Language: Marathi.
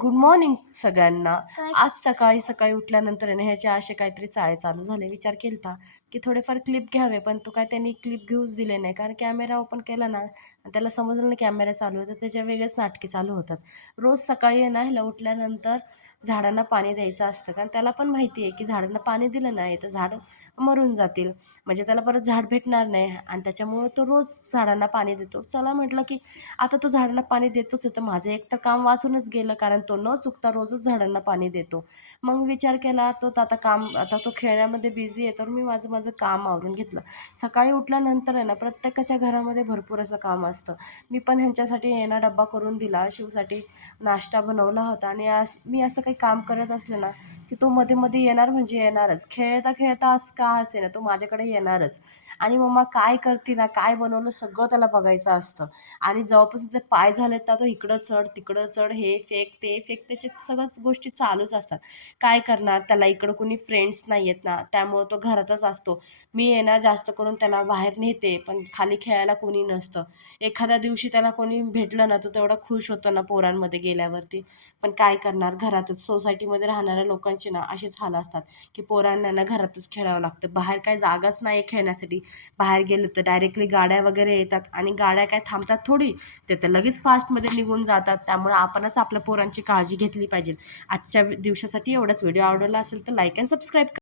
गुड मॉर्निंग सगळ्यांना. आज सकाळी सकाळी उठल्यानंतर आहे ना ह्याचे असे काहीतरी चाळे चालू झाले. विचार केलता की थोडेफार क्लिप घ्यावे, पण तो काय त्यांनी क्लिप घेऊच दिले नाही. कारण कॅमेरा ओपन केला ना आणि त्याला समजलं नाही कॅमेरा चालू आहे, तर त्याच्या वेगळेच नाटके चालू होतात. रोज सकाळी आहे ना ह्याला उठल्यानंतर झाडांना पाणी द्यायचं असतं, कारण त्याला पण माहिती आहे की झाडांना पाणी दिलं नाही तर झाडं मरून जातील, म्हणजे त्याला परत झाड भेटणार नाही. आणि त्याच्यामुळं तो रोज झाडांना पाणी देतो. चला म्हटलं की आता तो झाडांना पाणी देतोच आहे, तर माझं एक तर काम वाचूनच गेलं, कारण तो न चुकता रोजच झाडांना पाणी देतो. मग विचार केला तो आता तो खेळण्यामध्ये बिझी आहे, तर मी माझं माझं काम आवरून घेतलं. सकाळी उठल्यानंतर आहे ना प्रत्येकाच्या घरामध्ये भरपूर असं काम असतं. मी पण ह्यांच्यासाठी आहे ना डब्बा करून दिला, शिवसाठी नाश्ता बनवला होता. आणि मी असं काही काम करत असले ना की तो मध्ये मध्ये येणार, म्हणजे येणारच. खेळता खेळता असं का असे ना तो माझ्याकडे येणारच. आणि मम्मा काय करते ना, काय बनवलं, सगळं त्याला बघायचं असतं. आणि जवळपास त्याचे पाय झालेत ना तो इकडं चढ तिकडं चढ, हे फेक ते फेक, त्याचे सगळ्याच गोष्टी चालूच असतात. काय करणार, त्याला इकडं कोणी फ्रेंड्स नाही आहेत ना, त्यामुळं तो घरातच असतो. मी आहे ना जास्त करून त्याला बाहेर नेते, पण खाली खेळायला कोणी नसतं. एखाद्या दिवशी त्याला कोणी भेटलं ना तो तेवढा खुश होतो ना पोरांमध्ये गेल्यावरती. पण काय करणार, घरातच सोसायटीमध्ये राहणाऱ्या लोकांचे ना असेच हाल असतात की पोरांना ना घरातच खेळावं लागतं. बाहेर काय जागाच नाही खेळण्यासाठी. बाहेर गेलं तर डायरेक्टली गाड्या वगैरे येतात, आणि गाड्या काय थांबतात थोडी, ते तर लगेच फास्टमध्ये निघून जातात. त्यामुळे आपणच आपल्या पोरांची काळजी घेतली पाहिजे. आजच्या दिवसासाठी एवढाच. व्हिडिओ आवडला असेल तर लाईक अँड सबस्क्राईब.